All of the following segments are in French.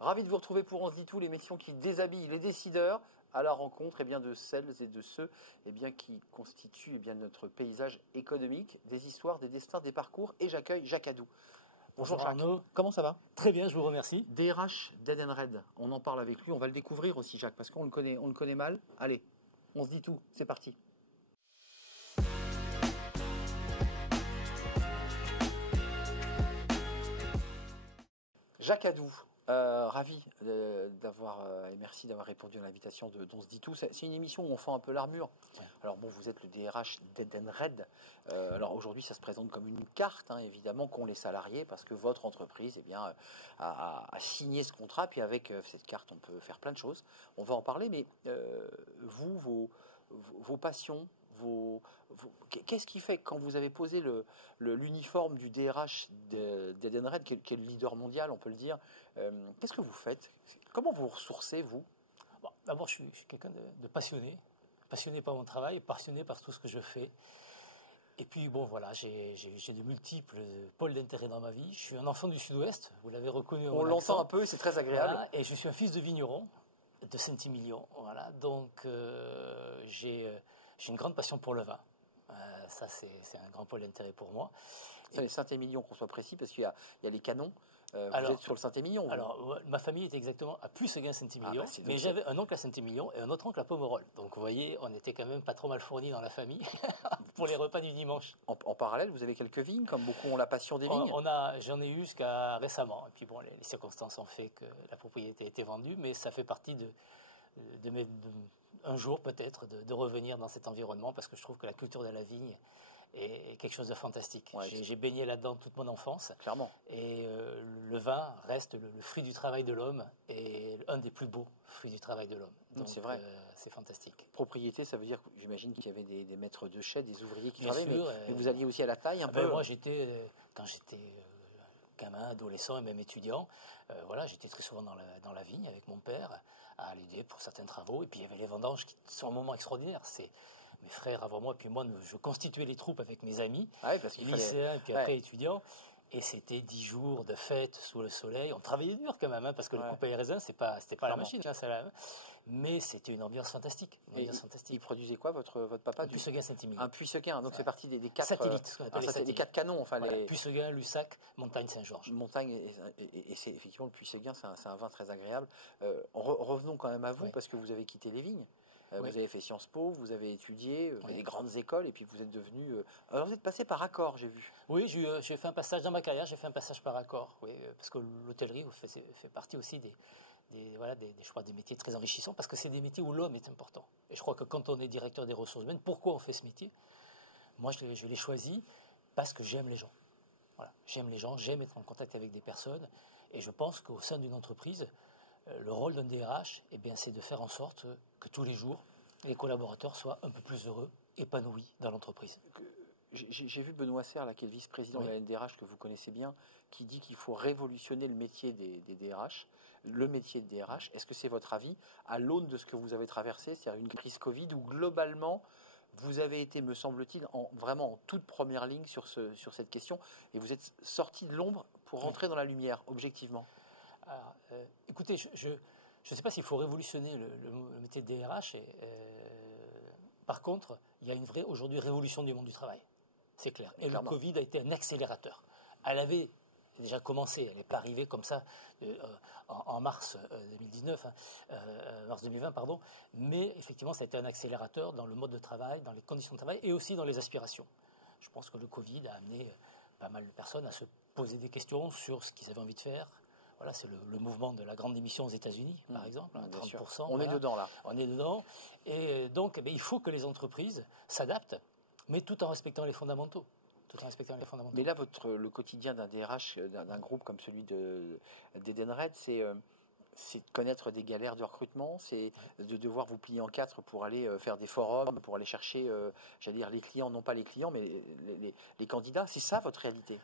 Ravi de vous retrouver pour On se dit tout, l'émission qui déshabille les décideurs à la rencontre de celles et de ceux qui constituent notre paysage économique, des histoires, des destins, des parcours. Et j'accueille Jacques Adou. Bonjour Jacques. Arnaud. Comment ça va? Très bien, je vous remercie. DRH Dead and Red, on en parle avec lui, on va le découvrir aussi Jacques, parce qu'on le connaît mal. Allez, on se dit tout, c'est parti. Jacques Adou, ravi d'avoir et merci d'avoir répondu à l'invitation d'On se dit tout. C'est une émission où on fend un peu l'armure. Ouais. Alors bon, vous êtes le DRH Dead and Red. Alors aujourd'hui, ça se présente comme une carte, évidemment, qu'ont les salariés, parce que votre entreprise a signé ce contrat. Puis avec cette carte, on peut faire plein de choses. On va en parler, mais vous, vos passions, qu'est-ce qui fait que quand vous avez posé l'uniforme du DRH Dead and Red, qui est le leader mondial, on peut le dire, qu'est-ce que vous faites? Comment vous ressourcez, vous? Bon, d'abord, je suis quelqu'un de passionné par mon travail, passionné par tout ce que je fais. Et puis, bon, voilà, j'ai de multiples pôles d'intérêt dans ma vie. Je suis un enfant du Sud-Ouest, vous l'avez reconnu. On l'entend un peu, c'est très agréable. Voilà, et je suis un fils de vigneron de Saint-Émilion. Voilà, donc j'ai une grande passion pour le vin. Ça, c'est un grand pôle d'intérêt pour moi. C'est les Saint-Émilion, qu'on soit précis, parce qu'il y a les canons. Vous êtes sur le Saint-Émilion. Alors, ma famille était exactement à Puisseguin-Saint-Émilion, mais j'avais un oncle à Saint-Émilion et un autre oncle à Pomerol. Donc, vous voyez, on était quand même pas trop mal fournis dans la famille pour les repas du dimanche. En parallèle, vous avez quelques vignes, comme beaucoup ont la passion des vignes. J'en ai eu jusqu'à récemment. Et puis, bon, les circonstances ont fait que la propriété a été vendue, mais ça fait partie un jour peut-être de revenir dans cet environnement, parce que je trouve que la culture de la vigne est quelque chose de fantastique. Ouais, j'ai baigné là-dedans toute mon enfance. Clairement. Et le vin reste le fruit du travail de l'homme et un des plus beaux fruits du travail de l'homme. Donc c'est vrai. C'est fantastique. Propriété, ça veut dire, j'imagine qu'il y avait des maîtres de chais, des ouvriers qui travaillaient, mais vous alliez aussi à la taille un peu. Moi, quand j'étais gamin, adolescent et même étudiant, j'étais très souvent dans la vigne avec mon père à l'aider pour certains travaux. Et puis il y avait les vendanges qui sont un moment extraordinaire. C'est mes frères avant moi, puis moi, je constituais les troupes avec mes amis, lycéens et puis après étudiants. Et c'était 10 jours de fête sous le soleil. On travaillait dur quand même, parce que le coupe à les raisins, c'était pas la machine, mais c'était une ambiance fantastique. Il produisait quoi, votre papa? Un Puisseguin-Saint-Émilion. Un Puisseguin, donc c'est parti des 4 satellites, ce qu'on appelle les satellites. Des 4 canons, Puisseguin, Lussac, Montagne-Saint-Georges. Et c'est effectivement le Puisseguin, c'est un vin très agréable. Revenons quand même à vous, parce que vous avez quitté les vignes. Vous avez fait Sciences Po, vous avez étudié des grandes écoles, et puis vous êtes devenu. Alors vous êtes passé par Accor, j'ai vu. Oui, j'ai fait un passage dans ma carrière, j'ai fait un passage par Accor, parce que l'hôtellerie fait partie aussi des métiers très enrichissants, parce que c'est des métiers où l'homme est important. Et je crois que quand on est directeur des ressources humaines, pourquoi on fait ce métier? Moi, je l'ai choisi parce que j'aime les gens. Voilà, j'aime les gens, j'aime être en contact avec des personnes, et je pense qu'au sein d'une entreprise, le rôle d'un DRH, c'est de faire en sorte que tous les jours, les collaborateurs soient un peu plus heureux, épanouis dans l'entreprise. J'ai vu Benoît Serre, qui est le vice-président de la NDRH, que vous connaissez bien, qui dit qu'il faut révolutionner le métier des DRH, le métier de DRH. Est-ce que c'est votre avis, à l'aune de ce que vous avez traversé, c'est-à-dire une crise Covid, où globalement, vous avez été, me semble-t-il, vraiment en toute première ligne sur cette question, et vous êtes sorti de l'ombre pour rentrer dans la lumière, objectivement? Alors, écoutez, je ne sais pas s'il faut révolutionner le métier de DRH. Par contre, il y a une vraie aujourd'hui révolution du monde du travail. C'est clair. Et clairement. Le Covid a été un accélérateur. Elle avait déjà commencé, elle n'est pas arrivée comme ça en mars 2020, pardon. Mais effectivement, ça a été un accélérateur dans le mode de travail, dans les conditions de travail et aussi dans les aspirations. Je pense que le Covid a amené pas mal de personnes à se poser des questions sur ce qu'ils avaient envie de faire. Voilà, c'est le mouvement de la grande démission aux États-Unis, par exemple, 30%. On est dedans, là. On est dedans. Et donc, il faut que les entreprises s'adaptent, mais tout en respectant les fondamentaux. Mais là, le quotidien d'un DRH, d'un groupe comme celui d'Edenred, c'est de connaître des galères de recrutement, c'est de devoir vous plier en 4 pour aller faire des forums, pour aller chercher, les clients, non pas les clients, mais les candidats. C'est ça, votre réalité?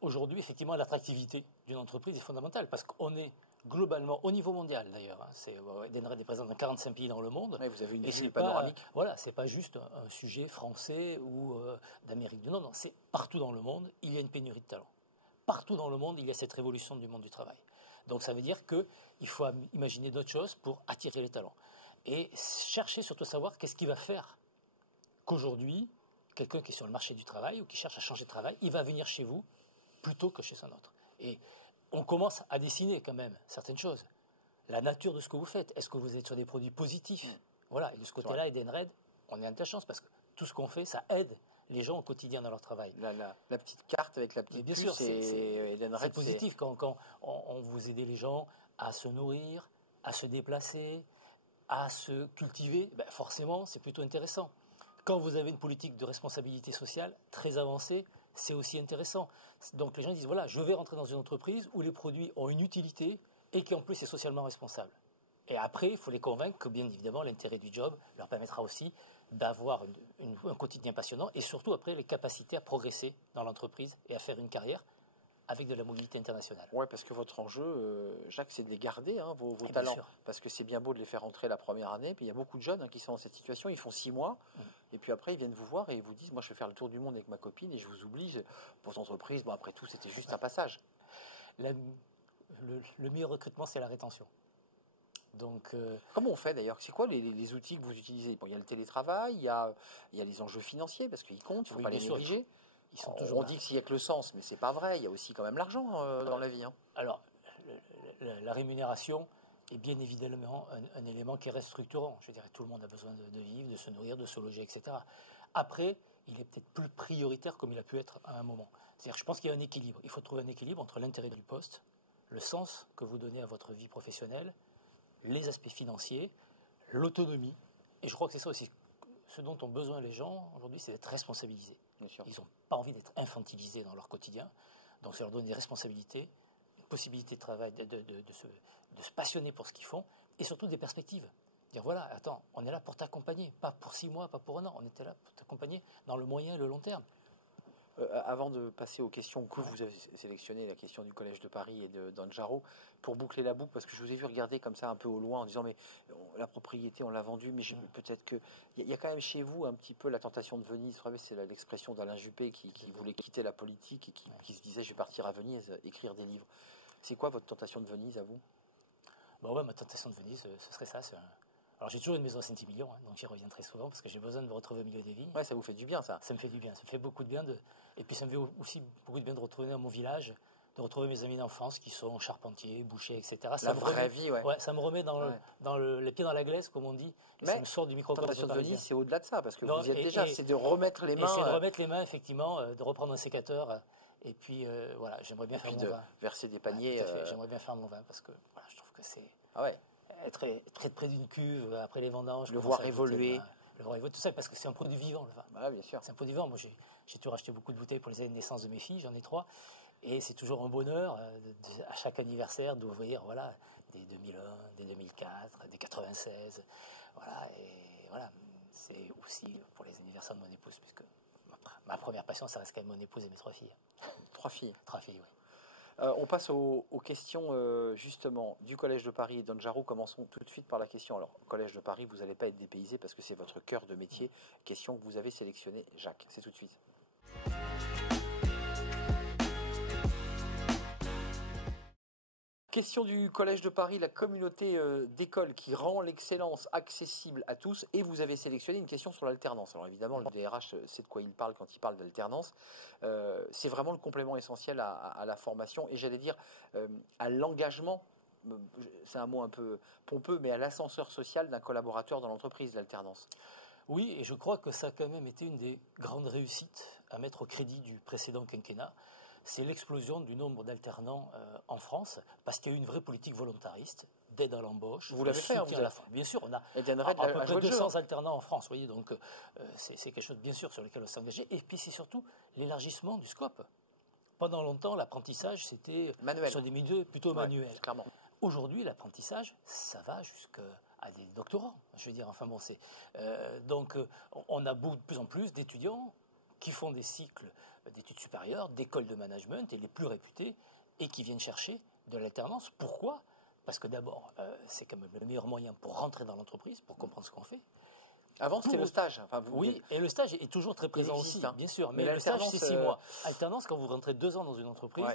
Aujourd'hui, effectivement, l'attractivité d'une entreprise est fondamentale, parce qu'on est globalement, au niveau mondial d'ailleurs, Edenred est présent dans 45 pays dans le monde. Oui, vous avez une vue panoramique. C'est pas juste un sujet français ou d'Amérique du Nord, non, c'est partout dans le monde, il y a une pénurie de talents. Partout dans le monde, il y a cette révolution du monde du travail. Donc ça veut dire qu'il faut imaginer d'autres choses pour attirer les talents. Et chercher surtout à savoir qu'est-ce qui va faire qu'aujourd'hui, quelqu'un qui est sur le marché du travail ou qui cherche à changer de travail, il va venir chez vous plutôt que chez un autre. Et on commence à dessiner quand même certaines choses. La nature de ce que vous faites. Est-ce que vous êtes sur des produits positifs? Voilà. Et de ce côté-là, Edenred, on est en telle chance parce que tout ce qu'on fait, ça aide les gens au quotidien dans leur travail. La petite carte avec la petite bien puce sûr, Edenred, c'est positif quand on vous aide les gens à se nourrir, à se déplacer, à se cultiver. Ben forcément, c'est plutôt intéressant. Quand vous avez une politique de responsabilité sociale très avancée, c'est aussi intéressant. Donc les gens disent, voilà, je vais rentrer dans une entreprise où les produits ont une utilité et qui en plus est socialement responsable. Et après, il faut les convaincre que bien évidemment, l'intérêt du job leur permettra aussi d'avoir un quotidien passionnant et surtout après les capacités à progresser dans l'entreprise et à faire une carrière avec de la mobilité internationale. Oui, parce que votre enjeu, Jacques, c'est de les garder, hein, vos talents. Parce que c'est bien beau de les faire entrer la première année. Puis il y a beaucoup de jeunes qui sont dans cette situation. Ils font 6 mois. Et puis après, ils viennent vous voir et ils vous disent, moi, je vais faire le tour du monde avec ma copine et je vous oublie. Votre entreprise, bon, après tout, c'était juste un passage. Le meilleur recrutement, c'est la rétention. Donc, comment on fait d'ailleurs? C'est quoi les outils que vous utilisez? Bon, il y a le télétravail, il y a les enjeux financiers, parce qu'ils comptent, il ne faut pas les négliger. Ils sont toujours on dit qu'il n'y a que le sens, mais ce n'est pas vrai. Il y a aussi quand même l'argent dans la vie. Hein. Alors, la rémunération est bien évidemment un élément qui reste structurant. Je dirais tout le monde a besoin de vivre, de se nourrir, de se loger, etc. Après, il est peut-être plus prioritaire comme il a pu être à un moment. C'est-à-dire, je pense qu'il y a un équilibre. Il faut trouver un équilibre entre l'intérêt du poste, le sens que vous donnez à votre vie professionnelle, les aspects financiers, l'autonomie. Et je crois que c'est ça aussi. Ce dont ont besoin les gens aujourd'hui, c'est d'être responsabilisés. Ils n'ont pas envie d'être infantilisés dans leur quotidien. Donc ça leur donne des responsabilités, une possibilité de travail, de se passionner pour ce qu'ils font, et surtout des perspectives. Dire voilà, attends, on est là pour t'accompagner, pas pour 6 mois, pas pour un an, on était là pour t'accompagner dans le moyen et le long terme. Avant de passer aux questions que vous avez sélectionnées, la question du Collège de Paris et d'Anjaro, pour boucler la boucle, parce que je vous ai vu regarder comme ça un peu au loin en disant mais la propriété on l'a vendue, mais peut-être qu'il y a quand même chez vous un petit peu la tentation de Venise. Vous savez, c'est l'expression d'Alain Juppé qui voulait quitter la politique et qui se disait je vais partir à Venise écrire des livres. C'est quoi votre tentation de Venise à vous? Ma tentation de Venise, ce serait ça. Alors j'ai toujours une maison à Saint-Émilion, donc j'y reviens très souvent parce que j'ai besoin de me retrouver au milieu des vignes. Ouais, ça vous fait du bien ça. Ça me fait du bien, ça me fait beaucoup de bien. Et puis ça me fait aussi beaucoup de bien de retrouver dans mon village, de retrouver mes amis d'enfance qui sont charpentiers, bouchers, etc. La vraie vie, ouais. Ça me remet les pieds dans la glaise, comme on dit. Mais ça me sort du microcosme. La tentation de Venise, c'est au-delà de ça, parce que vous y êtes déjà. C'est de remettre les mains. C'est de remettre les mains, effectivement, de reprendre un sécateur. Et puis voilà, j'aimerais bien faire mon vin. Verser des paniers. J'aimerais bien faire mon vin parce que voilà, je trouve que c'est. Ah ouais. Être très près d'une cuve après les vendanges, le voir évoluer, tout ça parce que c'est un produit vivant le vin. Ah, bien sûr. C'est un produit vivant. Moi, j'ai toujours acheté beaucoup de bouteilles pour les années de naissance de mes filles, j'en ai 3, et c'est toujours un bonheur à chaque anniversaire d'ouvrir des 2001, des 2004, des 96, et c'est aussi pour les anniversaires de mon épouse puisque ma première passion, ça reste quand même mon épouse et mes 3 filles. 3 filles. 3 filles, oui. On passe aux questions justement du Collège de Paris et d'Anjaro. Commençons tout de suite par la question. Alors, Collège de Paris, vous n'allez pas être dépaysé parce que c'est votre cœur de métier. Question que vous avez sélectionnée, Jacques. C'est tout de suite. Question du Collège de Paris, la communauté d'écoles qui rend l'excellence accessible à tous. Et vous avez sélectionné une question sur l'alternance. Alors évidemment, le DRH sait de quoi il parle quand il parle d'alternance. C'est vraiment le complément essentiel à la formation et j'allais dire à l'engagement, c'est un mot un peu pompeux, mais à l'ascenseur social d'un collaborateur dans l'entreprise, l'alternance. Oui, et je crois que ça a quand même été une des grandes réussites à mettre au crédit du précédent quinquennat. C'est l'explosion du nombre d'alternants en France, parce qu'il y a eu une vraie politique volontariste d'aide à l'embauche. Vous l'avez fait, bien sûr, on a à peu près 200 alternants en France, voyez, donc c'est quelque chose, bien sûr, sur lequel on s'est engagé. Et puis c'est surtout l'élargissement du scope. Pendant longtemps, l'apprentissage, c'était sur des milieux plutôt manuels. Clairement. Aujourd'hui, l'apprentissage, ça va jusqu'à des doctorants. Je veux dire, enfin bon, donc on a de plus en plus d'étudiants qui font des cycles d'études supérieures, d'écoles de management, et les plus réputés, et qui viennent chercher de l'alternance. Pourquoi ? Parce que d'abord, c'est quand même le meilleur moyen pour rentrer dans l'entreprise, pour comprendre ce qu'on fait. Avant, c'était le stage. Oui, et le stage est toujours très présent aussi, bien sûr. Mais le stage, c'est 6 mois. Alternance, quand vous rentrez 2 ans dans une entreprise,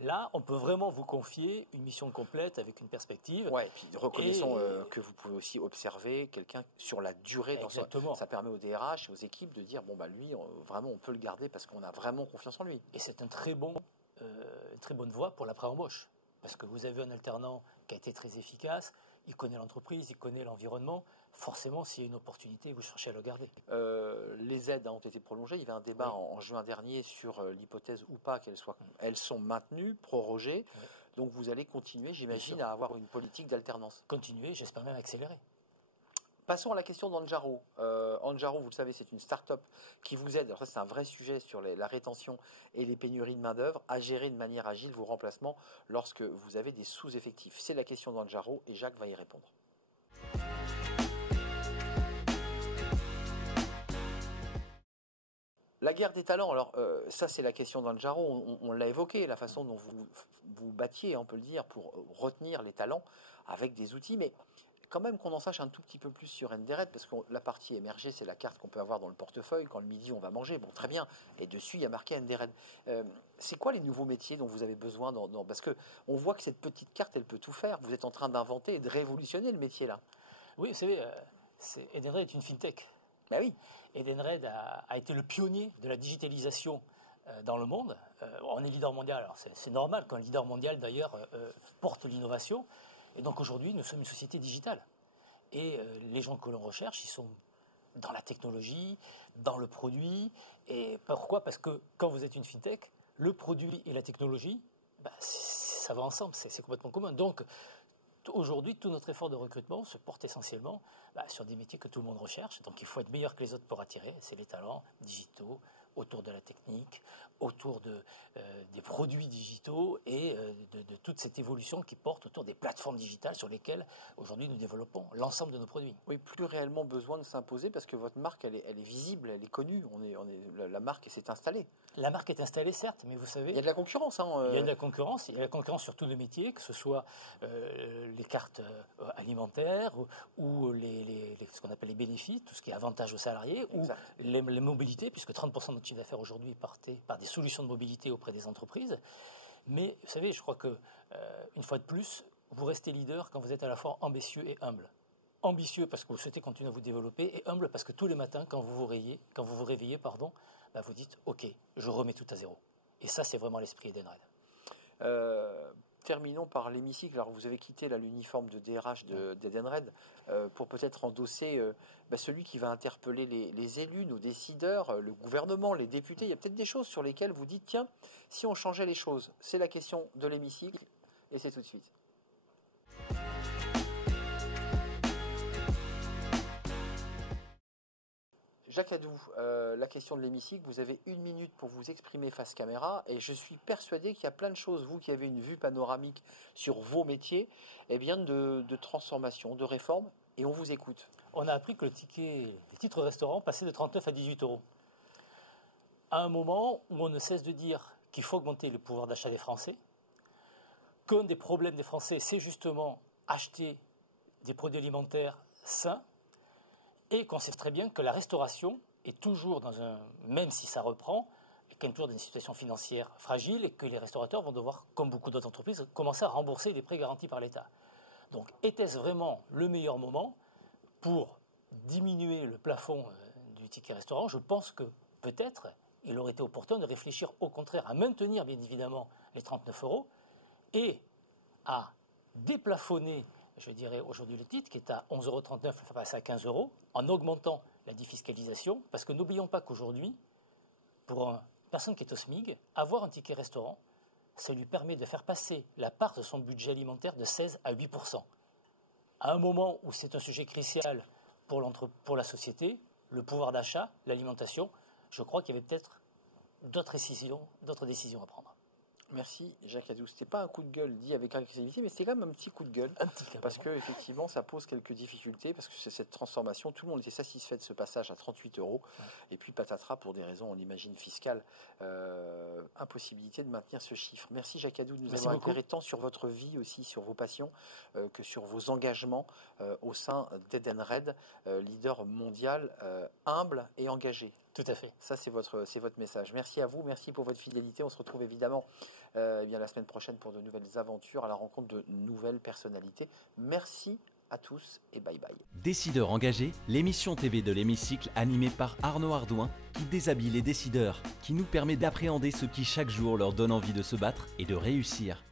Là, on peut vraiment vous confier une mission complète avec une perspective. Ouais, et puis reconnaissons que vous pouvez aussi observer quelqu'un sur la durée. Exactement. Ça permet aux DRH, aux équipes de dire, bon, bah lui, vraiment, on peut le garder parce qu'on a vraiment confiance en lui. Et c'est une très bonne voie pour la pré-embauche. Parce que vous avez un alternant qui a été très efficace, il connaît l'entreprise, il connaît l'environnement. Forcément, s'il y a une opportunité, vous cherchez à le garder. Les aides ont été prolongées. Il y avait un débat en juin dernier sur l'hypothèse ou pas elles sont maintenues, prorogées. Oui. Donc vous allez continuer, j'imagine, à avoir une politique d'alternance. Continuer, j'espère même accélérer. Passons à la question d'Anjaro. Anjaro, vous le savez, c'est une start-up qui vous aide, alors ça c'est un vrai sujet sur la rétention et les pénuries de main-d'œuvre, à gérer de manière agile vos remplacements lorsque vous avez des sous-effectifs. C'est la question d'Anjaro et Jacques va y répondre. La guerre des talents, alors ça c'est la question d'Anjaro, on l'a évoqué, la façon dont vous battiez, on peut le dire, pour retenir les talents avec des outils, mais quand même qu'on en sache un tout petit peu plus sur Ndered, parce que la partie émergée, c'est la carte qu'on peut avoir dans le portefeuille, quand le midi on va manger, bon très bien, et dessus il y a marqué Ndered. C'est quoi les nouveaux métiers dont vous avez besoin parce qu'on voit que cette petite carte, elle peut tout faire, vous êtes en train d'inventer et de révolutionner le métier là. Oui, vous savez, Edenred est une fintech. Ben oui. Edenred a été le pionnier de la digitalisation dans le monde. On est leader mondial, alors c'est normal qu'un leader mondial d'ailleurs porte l'innovation. Et donc aujourd'hui, nous sommes une société digitale. Et les gens que l'on recherche, ils sont dans la technologie, dans le produit. Et pourquoi ? Parce que quand vous êtes une fintech, le produit et la technologie, ça va ensemble, c'est complètement commun. Donc aujourd'hui, tout notre effort de recrutement se porte essentiellement sur des métiers que tout le monde recherche. Donc il faut être meilleur que les autres pour attirer. C'est les talents digitaux, autour de la technique, autour des produits digitaux et de toute cette évolution qui porte autour des plateformes digitales sur lesquelles aujourd'hui nous développons l'ensemble de nos produits. Oui, plus réellement besoin de s'imposer parce que votre marque, elle est visible, elle est connue. La marque s'est installée. La marque est installée, certes, mais vous savez... Il y a de la concurrence. Il y a de la concurrence. Il y a la concurrence sur tous les métiers, que ce soit les cartes alimentaires ou ce qu'on appelle les bénéfices, tout ce qui est avantage aux salariés, exact. Ou les mobilités, puisque 30% de notre chiffre d'affaires aujourd'hui partait par des solutions de mobilité auprès des entreprises. Mais vous savez, je crois que une fois de plus, vous restez leader quand vous êtes à la fois ambitieux et humble. Ambitieux parce que vous souhaitez continuer à vous développer et humble parce que tous les matins, quand vous vous réveillez, vous dites « Ok, je remets tout à zéro ». Et ça, c'est vraiment l'esprit Edenred. Terminons par l'hémicycle. Alors, vous avez quitté l'uniforme de DRH d'Edenred pour peut-être endosser celui qui va interpeller les élus, nos décideurs, le gouvernement, les députés. Il y a peut-être des choses sur lesquelles vous dites, tiens, si on changeait les choses, c'est la question de l'hémicycle et c'est tout de suite. Jacques Hadou, la question de l'hémicycle, vous avez 1 minute pour vous exprimer face caméra et je suis persuadé qu'il y a plein de choses, vous qui avez une vue panoramique sur vos métiers, de transformation, de réforme, et on vous écoute. On a appris que les titres restaurants passaient de 39 à 18 euros. À un moment où on ne cesse de dire qu'il faut augmenter le pouvoir d'achat des Français, qu'un des problèmes des Français, c'est justement acheter des produits alimentaires sains, et qu'on sait très bien que la restauration est toujours même si ça reprend, est toujours dans une situation financière fragile et que les restaurateurs vont devoir, comme beaucoup d'autres entreprises, commencer à rembourser des prêts garantis par l'État. Donc, était-ce vraiment le meilleur moment pour diminuer le plafond du ticket restaurant ? Je pense que peut-être il aurait été opportun de réfléchir au contraire à maintenir bien évidemment les 39 euros et à déplafonner, je dirais aujourd'hui le titre, qui est à 11,39 €, il passer à 15 € en augmentant la défiscalisation, parce que n'oublions pas qu'aujourd'hui, pour une personne qui est au SMIC, avoir un ticket restaurant, ça lui permet de faire passer la part de son budget alimentaire de 16 à 8%. À un moment où c'est un sujet crucial pour la société, le pouvoir d'achat, l'alimentation, je crois qu'il y avait peut-être d'autres décisions à prendre. Merci Jacques Hadou. C'était pas un coup de gueule dit avec agressivité, mais c'était quand même un petit coup de gueule. Parce que effectivement, ça pose quelques difficultés, parce que c'est cette transformation, tout le monde était satisfait de ce passage à 38 €. Ouais. Et puis patatras, pour des raisons, on imagine, fiscales, impossibilité de maintenir ce chiffre. Merci Jacques Hadou de nous avoir éclairé tant sur votre vie aussi, sur vos passions, que sur vos engagements au sein d'Edenred, leader mondial, humble et engagé. Tout à fait. Ça, c'est votre message. Merci à vous, merci pour votre fidélité. On se retrouve évidemment la semaine prochaine pour de nouvelles aventures, à la rencontre de nouvelles personnalités. Merci à tous et bye bye. Décideurs engagés, l'émission TV de l'Hémicycle animée par Arnaud Ardouin qui déshabille les décideurs, qui nous permet d'appréhender ce qui chaque jour leur donne envie de se battre et de réussir.